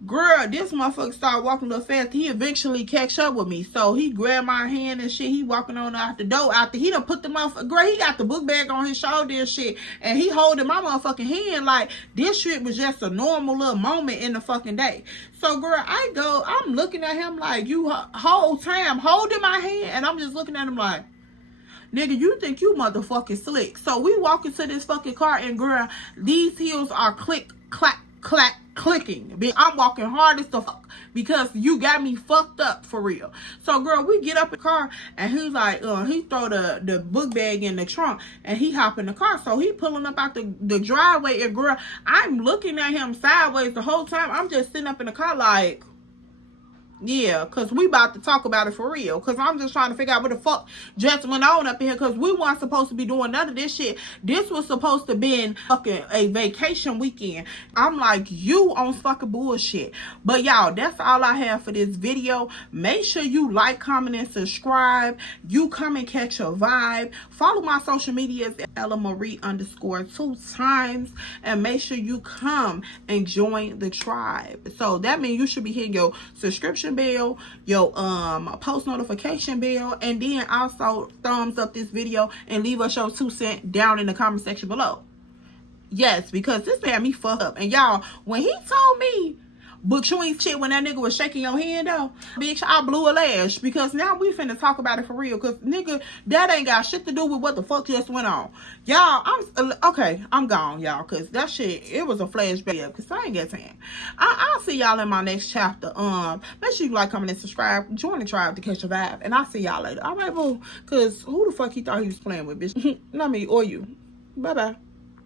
Girl, this motherfucker started walking a little fast. He eventually catch up with me. So he grabbed my hand and shit. He walking on out the door. After he done put the motherfucker, girl, he got the book bag on his shoulder and shit. And he holding my motherfucking hand like this shit was just a normal little moment in the fucking day. So girl, I'm looking at him like, you whole time holding my hand. And I'm just looking at him like, nigga, you think you motherfucking slick. So we walk into this fucking car, and girl, these heels are click, clack, clack, clicking, bitch. I'm walking hard as the fuck because you got me fucked up for real. So girl, we get up in the car and he's like, he throw the book bag in the trunk and he hop in the car. So he pulling up out the driveway, and girl, I'm looking at him sideways the whole time. I'm just sitting up in the car like, yeah, because we about to talk about it for real. Because I'm just trying to figure out what the fuck just went on up in here. Because we weren't supposed to be doing none of this shit. This was supposed to be fucking a vacation weekend. I'm like, you on fucking bullshit. But y'all, that's all I have for this video. Make sure you like, comment, and subscribe. You come and catch a vibe. Follow my social medias at @EllaMarie_2 times. And make sure you come and join the tribe. So that means you should be hitting your subscription bell, your post notification bell, and then also thumbs up this video and leave us your 2 cents down in the comment section below. Yes, because this had me fucked up. And y'all, when he told me, but you ain't shit when that nigga was shaking your hand though, bitch, I blew a lash. Because now we finna talk about it for real. Because nigga, that ain't got shit to do with what the fuck just went on. Y'all, I'm gone, y'all. Because that shit, it was a flashback. Because I ain't got time. I'll see y'all in my next chapter. Make sure you like, comment, and subscribe. Join the tribe to catch a vibe. And I'll see y'all later. Alright, boo. Because who the fuck he thought he was playing with, bitch? Not me or you. Bye-bye.